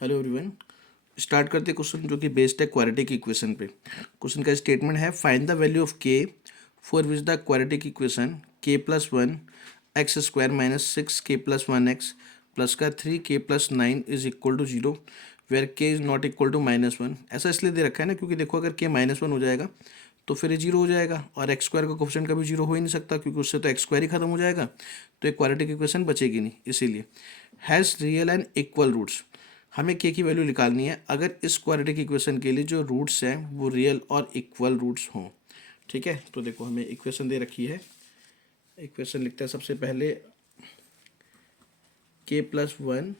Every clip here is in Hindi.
Hello everyone. स्टार्ट करते क्वेश्चन जो कि बेस्ड है क्वाड्रेटिक इक्वेशन पे। क्वेश्चन का स्टेटमेंट है find the value of K for which the quadratic equation K plus one X square minus six के प्लस वन एक्स प्लस का three K plus nine is equal to zero where K is not equal to minus one. ऐसा इसलिए दे रखा है ना क्योंकि देखो अगर के माइनस वन हो जाएगा तो फिर ये जीरो हो जाएगा और एक्स स्क्वायर का कोफिशिएंट कभी जीरो हो ही नहीं सकता क्योंकि उससे तो एक्स स्क्वायर ही खत्म हो जाएगा, तो एक क्वाड्रेटिक इक्वेशन बचेगी नहीं। इसीलिए has real and equal roots, हमें के की वैल्यू निकालनी है अगर इस क्वाड्रेटिक इक्वेशन के लिए जो रूट्स हैं वो रियल और इक्वल रूट्स हों। ठीक है, तो देखो हमें इक्वेशन दे रखी है। इक्वेशन लिखते हैं सबसे पहले K plus one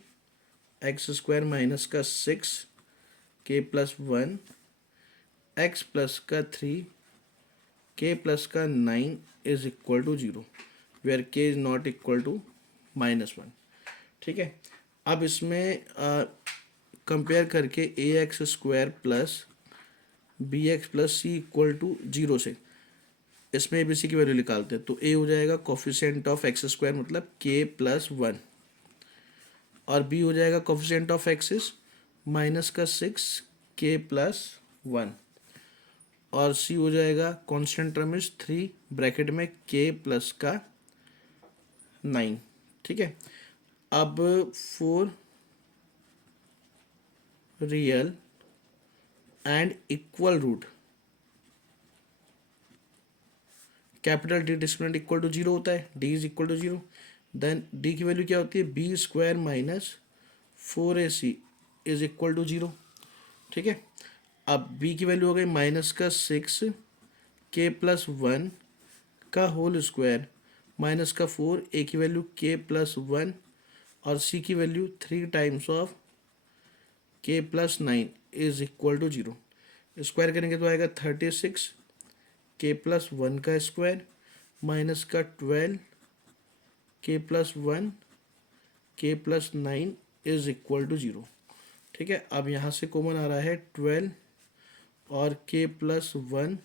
X square minus का सिक्स के प्लस वन एक्स प्लस का थ्री के प्लस का nine is equal to zero where K is not equal to minus one. ठीक है, अब इसमें कंपेयर करके A X square plus B X plus C equal to zero से इसमें ए बी सी की वैल्यू निकालते हैं तो ए हो जाएगा कोफिशिएंट ऑफ एक्स स्क्वायर मतलब के प्लस वन और बी हो जाएगा कोफिशिएंट ऑफ एक्सिस माइनस का सिक्स के प्लस वन और सी हो जाएगा constant term is three bracket में के प्लस का नाइन। ठीक है, अब for real and equal root capital D discriminant equal to zero होता है, D is equal to zero, then D की वैल्यू क्या होती है B square minus four A C is equal to zero. ठीक है, अब बी की वैल्यू हो गई माइनस का सिक्स के प्लस वन का होल स्क्वायर माइनस का फोर, ए की वैल्यू के प्लस वन और सी की वैल्यू थ्री टाइम्स ऑफ के plus nine is equal to zero. Square करेंगे तो आएगा थर्टी सिक्स के प्लस वन का स्क्वायर माइनस का ट्वेल्व के प्लस वन के plus nine is equal to zero. ठीक है, अब यहाँ से कॉमन आ रहा है ट्वेल्व और के प्लस वन।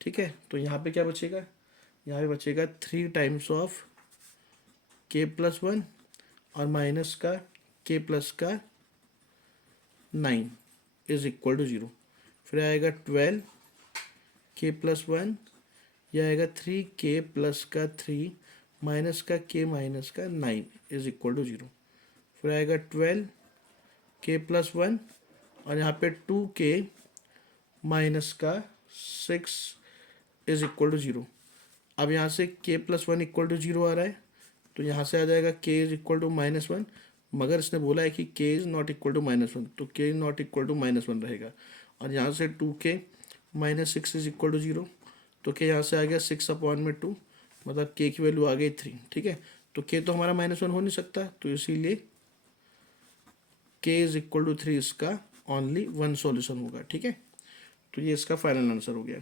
ठीक है, तो यहाँ पे क्या बचेगा, यहाँ पे बचेगा थ्री टाइम्स ऑफ के प्लस वन और माइनस का के प्लस का nine is equal to zero. फिर आएगा ट्वेल्व के प्लस वन, यह आएगा थ्री के प्लस का थ्री माइनस का के माइनस का nine is equal to zero. फिर आएगा ट्वेल्व के प्लस वन और यहाँ पे टू के माइनस का six is equal to zero. अब यहाँ से K plus one equal to zero आ रहा है तो यहाँ से आ जाएगा K is equal to minus one, मगर इसने बोला है कि K is not equal to minus one तो K is not equal to minus one रहेगा। और यहाँ से two K minus six is equal to zero तो के यहाँ से आ गया सिक्स अपॉन में टू मतलब के की वैल्यू आ गई थ्री। ठीक है, तो के तो हमारा माइनस वन हो नहीं सकता तो इसीलिए के इज इक्वल टू थ्री इसका ओनली वन सॉल्यूशन होगा। ठीक है, तो ये इसका फाइनल आंसर हो गया।